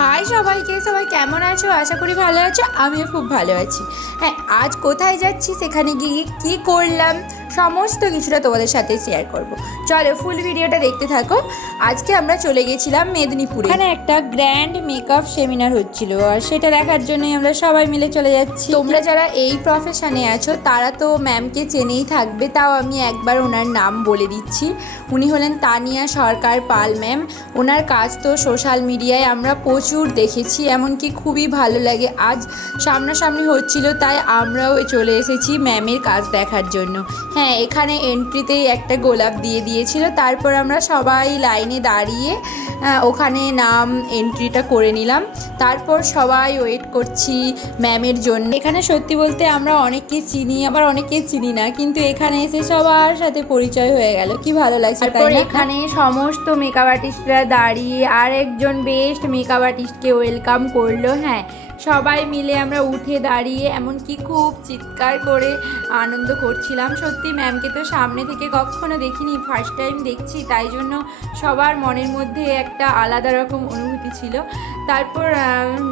High সবাইকে, সবাই কেমন আছো? আশা করি ভালো আছো। আমিও খুব ভালো আছি। হ্যাঁ, আজ কোথায় যাচ্ছি, সেখানে গিয়ে কী করলাম, সমস্ত কিছুটা তোমাদের সাথে শেয়ার করব। চলো ফুল ভিডিওটা দেখতে থাকো। আজকে আমরা চলে গেছিলাম মেদিনীপুরে। এখানে একটা গ্র্যান্ড মেকআপ সেমিনার হচ্ছিল, আর সেটা দেখার জন্যই আমরা সবাই মিলে চলে যাচ্ছি। তোমরা যারা এই প্রফেশনে আছো তারা তো ম্যামকে চেনেই থাকবে, তাও আমি একবার ওনার নাম বলে দিচ্ছি। উনি হলেন তানিয়া সরকার পাল ম্যাম। ওনার কাজ তো সোশ্যাল মিডিয়ায় আমরা প্রচুর দেখেছি, এমনকি খুবই ভালো লাগে। আজ সামনাসামনি হচ্ছিল, তাই আমরাও চলে এসেছি ম্যামের কাজ দেখার জন্য। হ্যাঁ, এখানে এন্ট্রিতেই একটা গোলাপ দিয়ে দিয়েছিল। তারপর আমরা সবাই লাইনে দাঁড়িয়ে ওখানে নাম এন্ট্রিটা করে নিলাম। তারপর সবাই ওয়েট করছি ম্যামের জন্য। এখানে সত্যি বলতে আমরা অনেককে চিনি, আবার অনেকে চিনি না, কিন্তু এখানে এসে সবার সাথে পরিচয় হয়ে গেল, কি ভালো লাগছে। তারপর এখানে সমস্ত মেকআপ আর্টিস্টরা দাঁড়িয়ে আর একজন বেস্ট মেকআপ আর্টিস্টকে ওয়েলকাম করলো। হ্যাঁ, সবাই মিলে আমরা উঠে দাঁড়িয়ে এমনকি খুব চিৎকার করে আনন্দ করছিলাম। সত্যি ম্যামকে তো সামনে থেকে কখনো দেখিনি, ফার্স্ট টাইম দেখছি, তাই জন্য সবার মনের মধ্যে একটা আলাদা রকম অনুভূতি ছিল। তারপর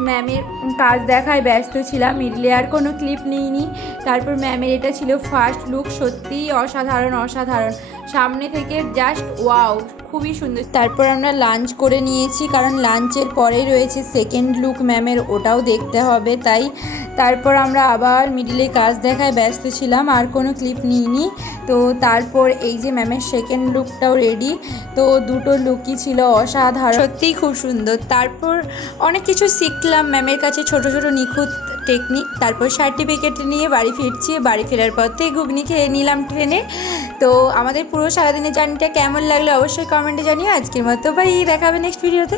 ম্যামের কাজ দেখায় ব্যস্ত ছিলাম, মিডলে আর কোনো ক্লিপ নিইনি। তারপর ম্যামের এটা ছিল ফার্স্ট লুক, সত্যিই অসাধারণ অসাধারণ, সামনে থেকে জাস্ট ওয়াও, খুবই সুন্দর। তারপর আমরা লাঞ্চ করে নিয়েছি, কারণ লাঞ্চের পরেই রয়েছে সেকেন্ড লুক ম্যামের, ওটাও দেখতে হবে তাই। তারপর আমরা আবার মিডিলে কাজ দেখায় ব্যস্ত ছিলাম, আর কোনো ক্লিপ নিইনি। তো তারপর এই যে ম্যামের সেকেন্ড লুকটাও রেডি। তো দুটো লুকই ছিল অসাধারণ, সত্যিই খুব সুন্দর। তারপর অনেক কিছু শিখলাম ম্যামের কাছে, ছোট ছোট নিখুঁত টেকনিক। তারপর সার্টিফিকেট নিয়ে বাড়ি ফিরছি। বাড়ি ফেরার পথে ঘুগনি খেয়ে নিলাম ট্রেনে। তো আমাদের পুরো সারাদিনের জার্নিটা কেমন লাগলো অবশ্যই কমেন্টে জানিও। আজকের মতো বাই, দেখা হবে নেক্সট ভিডিওতে।